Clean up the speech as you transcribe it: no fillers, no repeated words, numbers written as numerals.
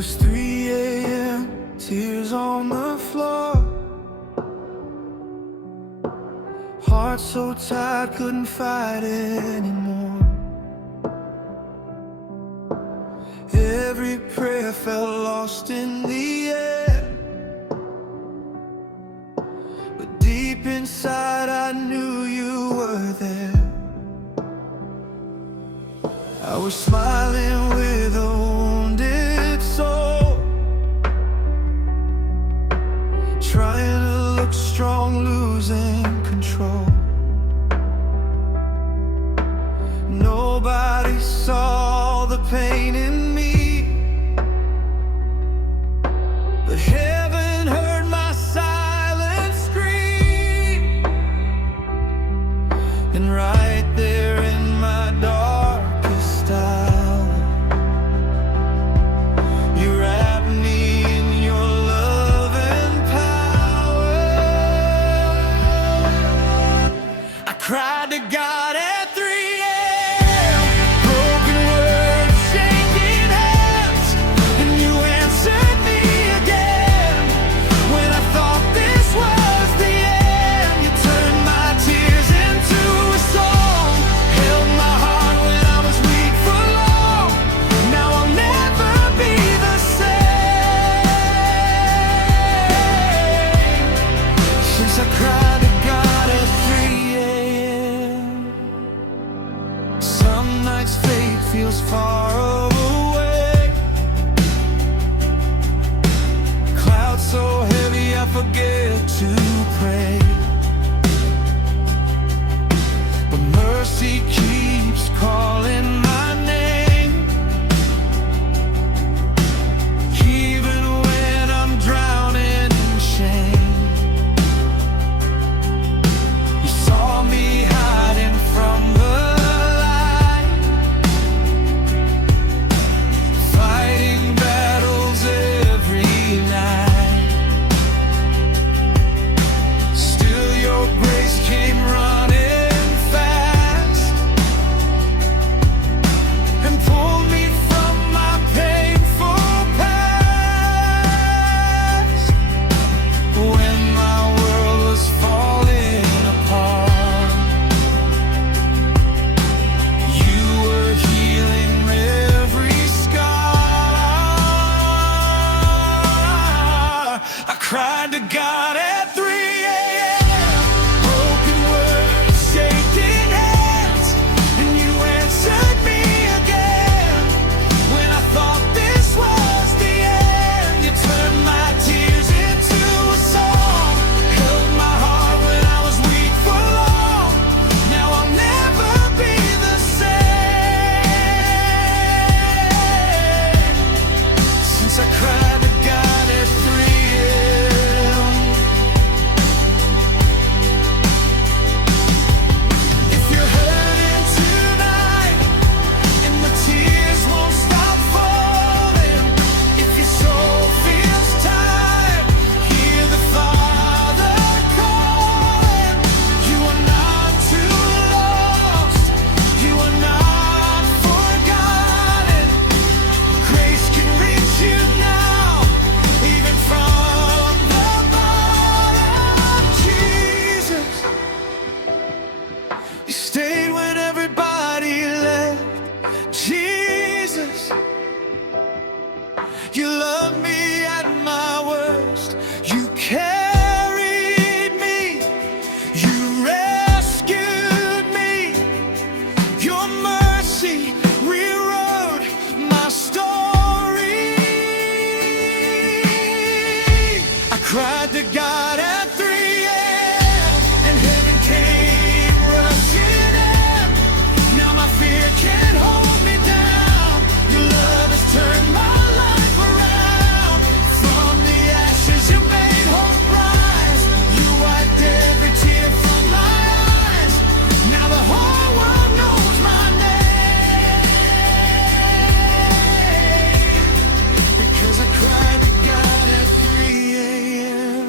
was 3 a.m., tears on the floor. Heart so tired, couldn't fight anymore. Every prayer felt lost in the air, but deep inside I knew you were there. I was smiling with a wounded soul, trying to look strong, losing control. Nobody saw the pain in me, but heaven heard my silent scream. And right there in my darkest hour, you wrapped me in your love and power. I cried to God at 3 a.m., broken words, shaking hands, and you answered me again. When I thought this was the end, you turned my tears into a song, held my heart when I was weak for long. Now I'll never be the same, since I cried to God at 3 a.m. Some nights fate feels far away, clouds so heavy I forget to pray, but mercy keeps calling my name, even when I'm drowning in shame. You saw me hiding from the light, fighting battles every night. Still your grace came running fast and pulled me from my painful past. When my world was falling apart, you were healing every scar. I cried to God at 3 a.m., broken words, shaking hands, and you answered me again. When I thought this was the end, you turned my tears into a song, held my heart when I was weak for long. Now I'll never be the same, since I cried to God at 3 a.m. If you're hurting tonight and the tears won't stop falling, if your soul feels tired, hear the Father calling. You are not too lost, you are not forgotten. Grace can reach you now, even from the bottom. Jesus, you stayed when everybody left. Jesus, you loved me at my worst. You carried me, you rescued me. Your mercy rewrote my story. I cried to God at 3 a.m., and heaven came rushing in. Now my fear can't hold me down. Your love has turned my life around. From the ashes you made hope rise. You wiped every tear from my eyes. Now the whole world knows my name, because I cried to God at 3 a.m.